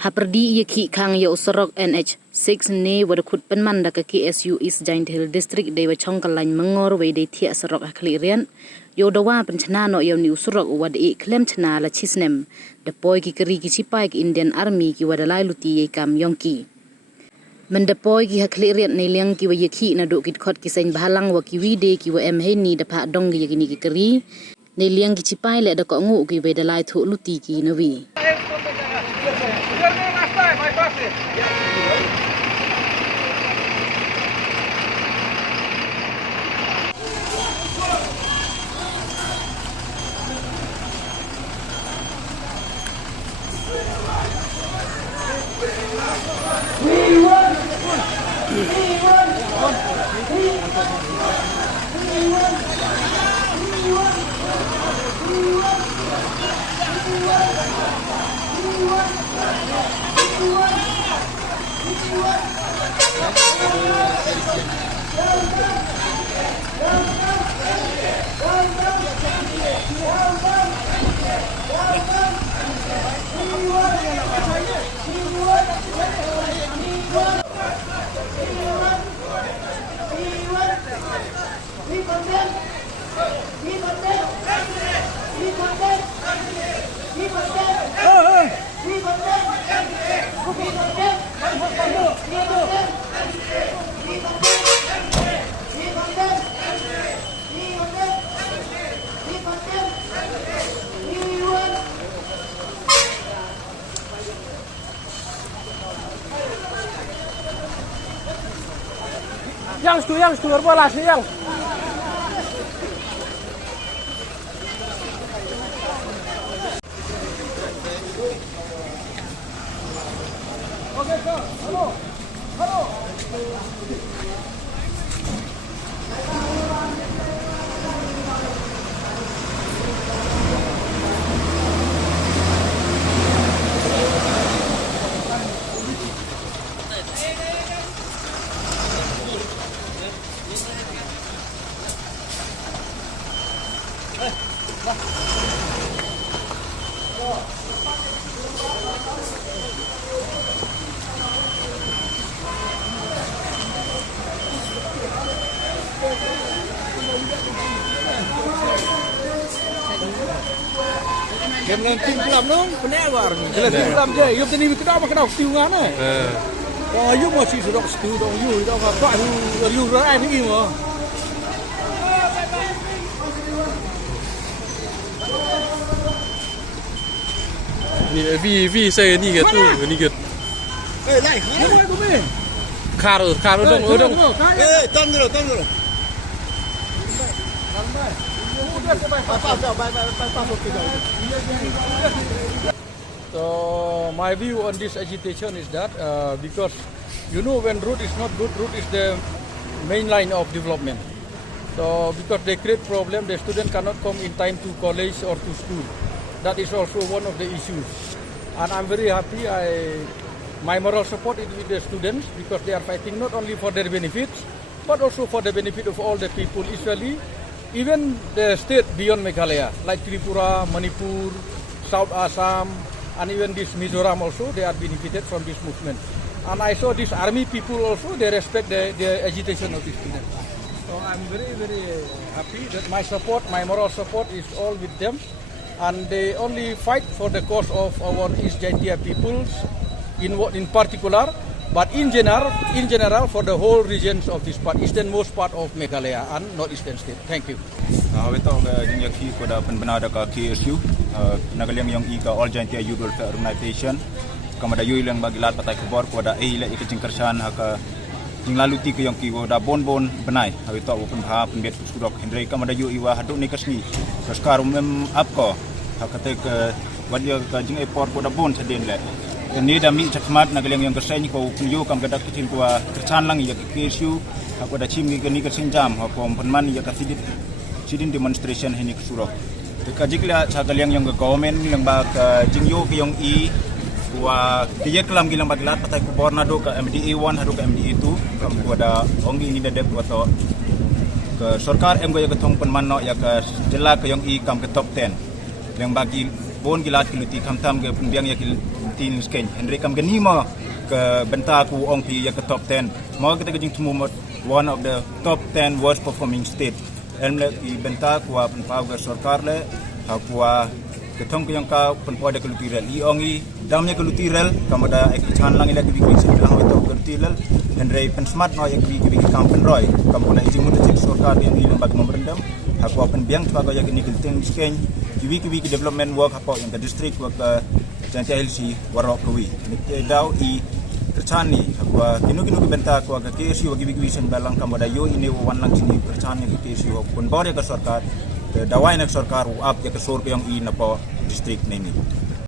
Haperdi ye ki kang ye usorok NH6 ne wadakut pen manda ka KSU East Giant Hill District de wachong kalany mengor we de tia sorok Khliehriat yo dawa penchana no yo ni usorok wad e klem chana la chisnem de poi ki keri ki chipai ki Indian Army ki wadalai luti ye kam yongki menda poi ki Khliehriat ne liang ki wa ye ki na do kit khot ki sain bahalang wa ki wi de ki wa em he ni da pha dong ye ki ni ki keri ne liang ki chipai le da ko ngu ki we dalai thu luti ki na wi Yang setuar bola sih yang. Oke, halo. Kemudian tim kelam nung penewar. Jelas kelam je. Yuk tadi kita apa kena stiu kan eh. Oh, yuk masih sudah stiu dong yuk. Dong apa yuk rai ni mo. Vi säger ni get tu, ni get. Lai, mana tu be? Karo dong. Tan dulu. So my view on this agitation is that because you know when road is not good, road is the main line of development. So because they create problem, the student cannot come in time to college or to school. That is also one of the issues. And I'm very happy. My moral support is with the students because they are fighting not only for their benefits, but also for the benefit of all the people, especially even the state beyond Meghalaya, like Tripura, Manipur, South Assam, and even this Mizoram also, they are benefited from this movement. And I saw these army people also, they respect the agitation of the students. So I'm very, very happy that my moral support is all with them. And they only fight for the cause of our East Jaintia peoples in particular, but in general for the whole regions of this part, easternmost part of Meghalaya and northeastern state. Thank you. Wyrta jingya ki ko da penbenada ka KSU nagaliang yang ika All Jaintia Youth Welfare Organization kamada yu ilang bagilat patai kubor ko da ila ikajingkarsan haka jinglalu ti ko yang ki ko da bon benai Wyrta open ha pembet sudok Hendrei kamada yu iwa haduk ni kasni kaskarum mem apko haka tek wadia ka jing airport ko da bon seden le ni da mi chakmat nagaliang yang kasai ni ko kunyo kam gadak kicin ko kersan lang ya KSU ako da chim ni ka sinjam ha ko penman ya ka sidin demonstration ini kesurok. Kajiklah cakaliang yang government yang bak jingyo ke yang wa dia kelam gilang bagilat patai ku bornado ke MDA 1 hadu ke MDA 2 kam ada ongi ini dadep atau ke sarkar em go ya ketong penman no ya ke jela ke yang kam ke top 10 yang bagi bon gilat kiluti kamtam ke pembiang ya kilutin sken Henry kam ganima ke benta ku ong pi ya ke top 10 mau kita kejing temu one of the top 10 worst performing state elmle i benta ku penpau ke sarkar le hakua ketong ke yang ka penpau de kiluti rel i ongi damnya kiluti rel kamada ek chan lang ila kibi kibi lang itu kiluti rel Henry pen smart no ya kibi kam penroy kampuna iji muda cik sarkar yang ilang bagi memerendam hakua penbiang tuaga ya kini kilutin sken kibi development work apa yang ke district work jantia helsi warok kawi ni dau I kercani akwa kinu benta akwa ke KSU gibi sen balang kamada yo ini wan lang sini kercani ke KSU pun bore ke sarkar dawai nak sarkar up ya ke sur yang I napa district ni